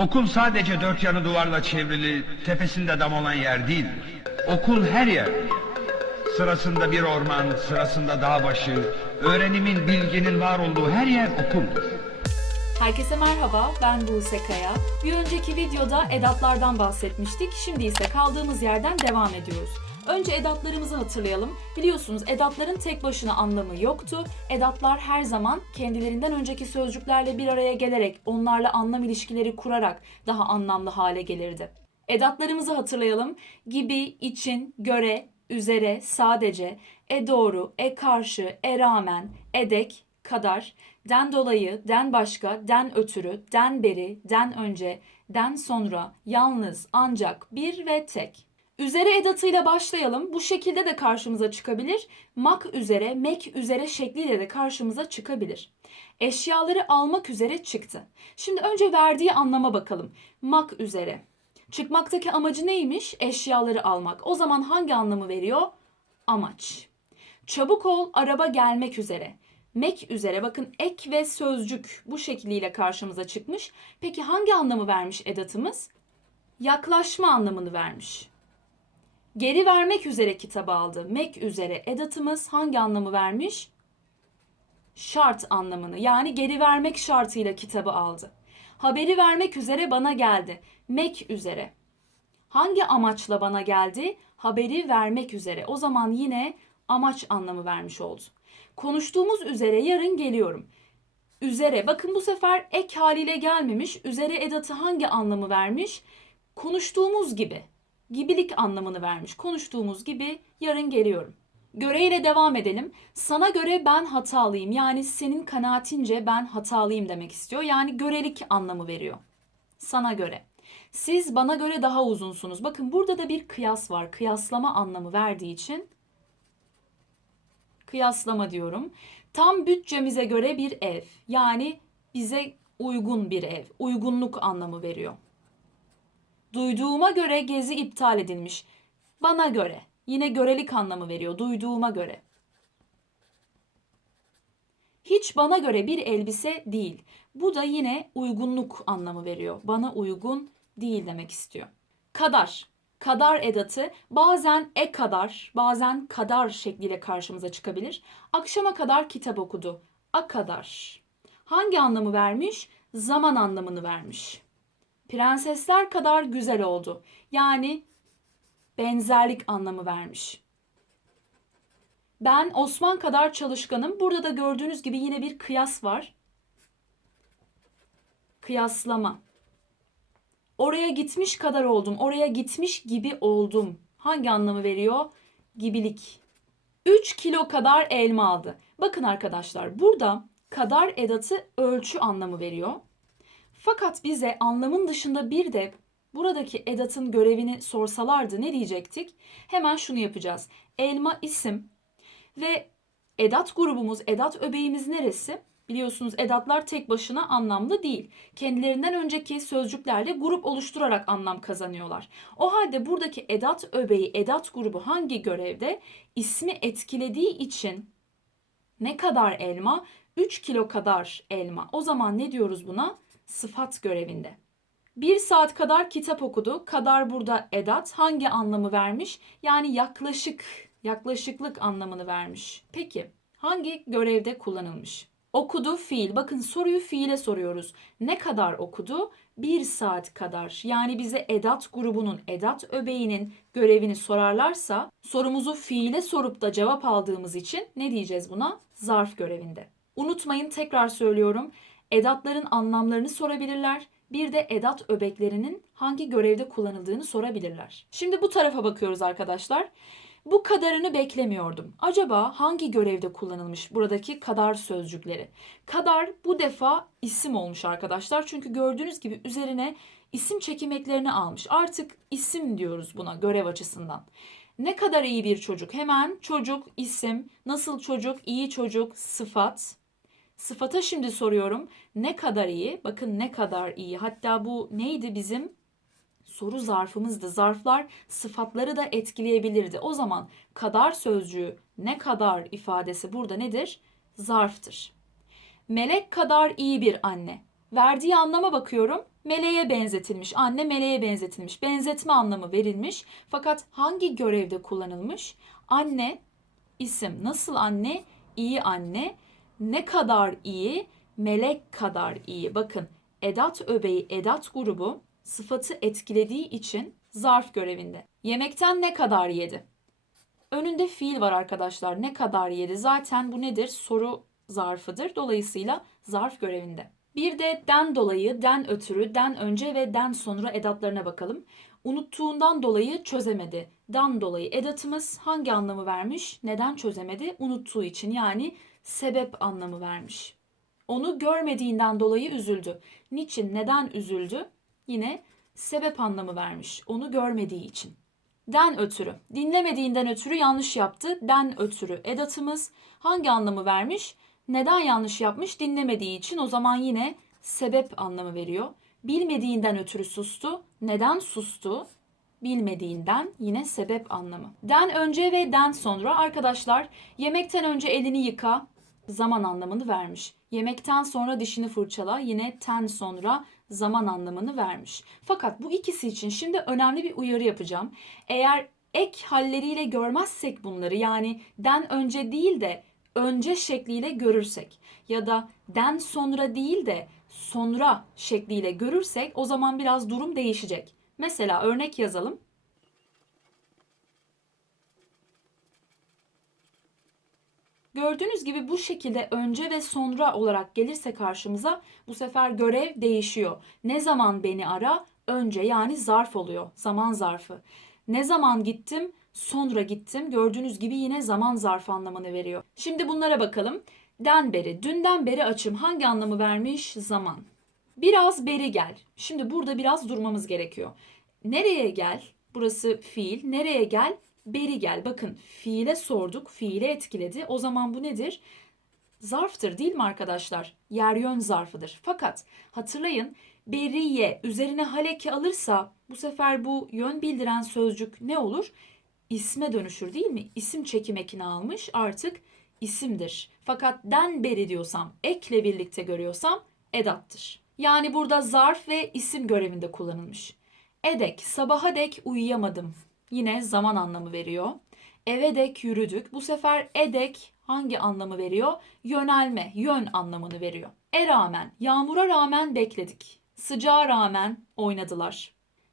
Okul sadece dört yanı duvarla çevrili, tepesinde dam olan yer değildir. Okul her yer. Sırasında bir orman, sırasında dağ başı, öğrenimin, bilginin var olduğu her yer okuldur. Herkese merhaba, ben Buse Kaya. Bir önceki videoda edatlardan bahsetmiştik. Şimdi ise kaldığımız yerden devam ediyoruz. Önce edatlarımızı hatırlayalım. Biliyorsunuz edatların tek başına anlamı yoktu. Edatlar her zaman kendilerinden önceki sözcüklerle bir araya gelerek, onlarla anlam ilişkileri kurarak daha anlamlı hale gelirdi. Edatlarımızı hatırlayalım. Gibi, için, göre, üzere, sadece, e doğru, e karşı, e rağmen, edek, kadar, den dolayı, den başka, den ötürü, den beri, den önce, den sonra, yalnız, ancak, bir ve tek. Üzere edatıyla başlayalım. Bu şekilde de karşımıza çıkabilir. Mak üzere, mek üzere şekliyle de karşımıza çıkabilir. Eşyaları almak üzere çıktı. Şimdi önce verdiği anlama bakalım. Mak üzere. Çıkmaktaki amacı neymiş? Eşyaları almak. O zaman hangi anlamı veriyor? Amaç. Çabuk ol, araba gelmek üzere. Mek üzere bakın ek ve sözcük bu şekliyle karşımıza çıkmış. Peki hangi anlamı vermiş edatımız? Yaklaşma anlamını vermiş. Geri vermek üzere kitabı aldı. Mek üzere edatımız hangi anlamı vermiş? Şart anlamını yani geri vermek şartıyla kitabı aldı. Haberi vermek üzere bana geldi. Mek üzere. Hangi amaçla bana geldi? Haberi vermek üzere. O zaman yine amaç anlamı vermiş oldu. Konuştuğumuz üzere yarın geliyorum. Üzere bakın bu sefer ek haliyle gelmemiş. Üzere edatı hangi anlamı vermiş? Konuştuğumuz gibi. Gibilik anlamını vermiş. Konuştuğumuz gibi yarın geliyorum. Göreyle devam edelim. Sana göre ben hatalıyım. Yani senin kanaatince ben hatalıyım demek istiyor. Yani görelik anlamı veriyor. Sana göre. Siz bana göre daha uzunsunuz. Bakın burada da bir kıyas var. Kıyaslama anlamı verdiği için kıyaslama diyorum. Tam bütçemize göre bir ev. Yani bize uygun bir ev. Uygunluk anlamı veriyor. Duyduğuma göre gezi iptal edilmiş. Bana göre. Yine görelik anlamı veriyor. Duyduğuma göre. Hiç bana göre bir elbise değil. Bu da yine uygunluk anlamı veriyor. Bana uygun değil demek istiyor. Kadar. Kadar edatı bazen e kadar, bazen kadar şekliyle karşımıza çıkabilir. Akşama kadar kitap okudu. A kadar. Hangi anlamı vermiş? Zaman anlamını vermiş. Prensesler kadar güzel oldu. Yani benzerlik anlamı vermiş. Ben Osman kadar çalışkanım. Burada da gördüğünüz gibi yine bir kıyas var. Kıyaslama. Oraya gitmiş kadar oldum. Oraya gitmiş gibi oldum. Hangi anlamı veriyor? Gibilik. 3 kilo kadar elma aldı. Bakın arkadaşlar burada kadar edatı ölçü anlamı veriyor. Fakat bize anlamın dışında bir de buradaki edatın görevini sorsalardı ne diyecektik? Hemen şunu yapacağız. Elma isim ve edat grubumuz, edat öbeğimiz neresi? Biliyorsunuz edatlar tek başına anlamlı değil. Kendilerinden önceki sözcüklerle grup oluşturarak anlam kazanıyorlar. O halde buradaki edat öbeği, edat grubu hangi görevde? İsmi etkilediği için ne kadar elma? 3 kilo kadar elma. O zaman ne diyoruz buna? Sıfat görevinde. Bir saat kadar kitap okudu. Kadar burada edat. Hangi anlamı vermiş? Yani yaklaşık, yaklaşıklık anlamını vermiş. Peki hangi görevde kullanılmış? Okudu fiil. Bakın soruyu fiile soruyoruz. Ne kadar okudu? Bir saat kadar. Yani bize edat grubunun, edat öbeğinin görevini sorarlarsa sorumuzu fiile sorup da cevap aldığımız için ne diyeceğiz buna? Zarf görevinde. Unutmayın tekrar söylüyorum. Edatların anlamlarını sorabilirler. Bir de edat öbeklerinin hangi görevde kullanıldığını sorabilirler. Şimdi bu tarafa bakıyoruz arkadaşlar. Bu kadarını beklemiyordum. Acaba hangi görevde kullanılmış buradaki kadar sözcükleri? Kadar bu defa isim olmuş arkadaşlar. Çünkü gördüğünüz gibi üzerine isim çekim eklerini almış. Artık isim diyoruz buna görev açısından. Ne kadar iyi bir çocuk? Hemen çocuk, isim, nasıl çocuk, iyi çocuk, sıfat. Sıfata şimdi soruyorum. Ne kadar iyi? Bakın ne kadar iyi. Hatta bu neydi bizim? Soru zarfımızdı. Zarflar sıfatları da etkileyebilirdi. O zaman kadar sözcüğü ne kadar ifadesi burada nedir? Zarftır. Melek kadar iyi bir anne. Verdiği anlama bakıyorum. Meleğe benzetilmiş. Anne meleğe benzetilmiş. Benzetme anlamı verilmiş. Fakat hangi görevde kullanılmış? Anne isim. Nasıl anne? İyi anne. Ne kadar iyi? Melek kadar iyi. Bakın edat öbeği edat grubu sıfatı etkilediği için zarf görevinde. Yemekten ne kadar yedi? Önünde fiil var arkadaşlar. Ne kadar yedi? Zaten bu nedir? Soru zarfıdır. Dolayısıyla zarf görevinde. Bir de den dolayı, den ötürü, den önce ve den sonra edatlarına bakalım. Unuttuğundan dolayı çözemedi. Den dolayı edatımız hangi anlamı vermiş? Neden çözemedi? Unuttuğu için yani sebep anlamı vermiş. Onu görmediğinden dolayı üzüldü. Niçin, neden üzüldü? Yine sebep anlamı vermiş. Onu görmediği için. Den ötürü. Dinlemediğinden ötürü yanlış yaptı. Den ötürü. Edatımız hangi anlamı vermiş? Neden yanlış yapmış? Dinlemediği için o zaman yine sebep anlamı veriyor. Bilmediğinden ötürü sustu. Neden sustu? Bilmediğinden yine sebep anlamı. Den önce ve den sonra arkadaşlar yemekten önce elini yıka zaman anlamını vermiş. Yemekten sonra dişini fırçala yine ten sonra zaman anlamını vermiş. Fakat bu ikisi için şimdi önemli bir uyarı yapacağım. Eğer ek halleriyle görmezsek bunları yani den önce değil de önce şekliyle görürsek ya da den sonra değil de sonra şekliyle görürsek o zaman biraz durum değişecek. Mesela örnek yazalım. Gördüğünüz gibi bu şekilde önce ve sonra olarak gelirse karşımıza bu sefer görev değişiyor. Ne zaman beni ara? Önce yani zarf oluyor. Zaman zarfı. Ne zaman gittim? Sonra gittim. Gördüğünüz gibi yine zaman zarfı anlamını veriyor. Şimdi bunlara bakalım. Den beri, dünden beri açım hangi anlamı vermiş? Zaman. Biraz beri gel. Şimdi burada biraz durmamız gerekiyor. Nereye gel? Burası fiil. Nereye gel? Beri gel. Bakın fiile sorduk. Fiile etkiledi. O zaman bu nedir? Zarftır değil mi arkadaşlar? Yer yön zarfıdır. Fakat hatırlayın beriye üzerine haleki alırsa bu sefer bu yön bildiren sözcük ne olur? İsme dönüşür değil mi? İsim çekim ekini almış artık isimdir. Fakat den beri diyorsam, ekle birlikte görüyorsam edattır. Yani burada zarf ve isim görevinde kullanılmış. Edek, sabaha dek uyuyamadım. Yine zaman anlamı veriyor. Eve dek yürüdük. Bu sefer edek hangi anlamı veriyor? Yönelme, yön anlamını veriyor. E rağmen, yağmura rağmen bekledik. Sıcağa rağmen oynadılar.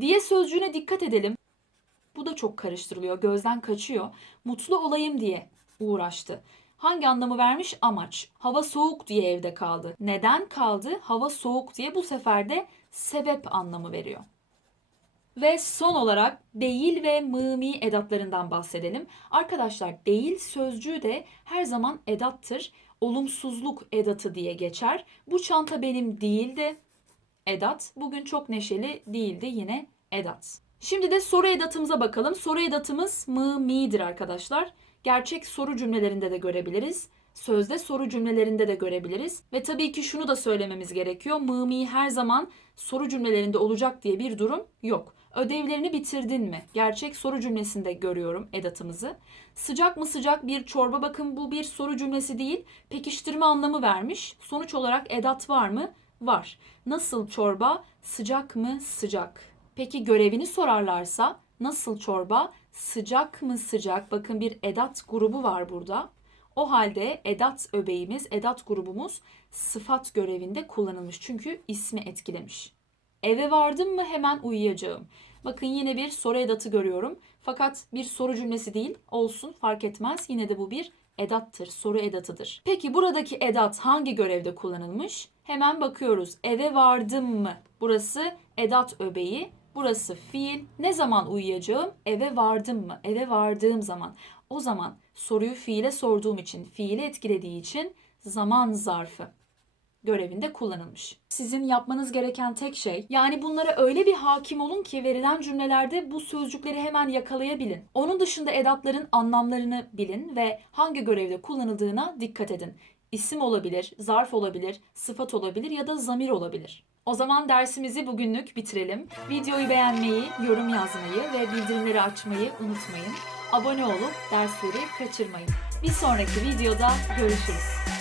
Diye sözcüğüne dikkat edelim. Bu da çok karıştırılıyor, gözden kaçıyor. Mutlu olayım diye uğraştı. Hangi anlamı vermiş? Amaç. Hava soğuk diye evde kaldı. Neden kaldı? Hava soğuk diye bu sefer de sebep anlamı veriyor. Ve son olarak değil ve mımi edatlarından bahsedelim. Arkadaşlar değil sözcüğü de her zaman edattır. Olumsuzluk edatı diye geçer. Bu çanta benim değildi. Edat. Bugün çok neşeli değildi yine edat. Şimdi de soru edatımıza bakalım. Soru edatımız mı mi'dir arkadaşlar. Gerçek soru cümlelerinde de görebiliriz. Sözde soru cümlelerinde de görebiliriz. Ve tabii ki şunu da söylememiz gerekiyor. Mı mi her zaman soru cümlelerinde olacak diye bir durum yok. Ödevlerini bitirdin mi? Gerçek soru cümlesinde görüyorum edatımızı. Sıcak mı sıcak bir çorba bakın bu bir soru cümlesi değil. Pekiştirme anlamı vermiş. Sonuç olarak edat var mı? Var. Nasıl çorba? Sıcak mı sıcak? Peki görevini sorarlarsa nasıl çorba? Sıcak mı sıcak? Bakın bir edat grubu var burada. O halde edat öbeğimiz, edat grubumuz sıfat görevinde kullanılmış. Çünkü ismi etkilemiş. Eve vardım mı hemen uyuyacağım. Bakın yine bir soru edatı görüyorum. Fakat bir soru cümlesi değil. Olsun fark etmez. Yine de bu bir edattır. Soru edatıdır. Peki buradaki edat hangi görevde kullanılmış? Hemen bakıyoruz. Eve vardım mı? Burası edat öbeği. Burası fiil. Ne zaman uyuyacağım? Eve vardım mı? Eve vardığım zaman. O zaman soruyu fiile sorduğum için, fiili etkilediği için zaman zarfı görevinde kullanılmış. Sizin yapmanız gereken tek şey yani bunlara öyle bir hakim olun ki verilen cümlelerde bu sözcükleri hemen yakalayabilin. Onun dışında edatların anlamlarını bilin ve hangi görevde kullanıldığına dikkat edin. İsim olabilir, zarf olabilir, sıfat olabilir ya da zamir olabilir. O zaman dersimizi bugünlük bitirelim. Videoyu beğenmeyi, yorum yazmayı ve bildirimleri açmayı unutmayın. Abone olup dersleri kaçırmayın. Bir sonraki videoda görüşürüz.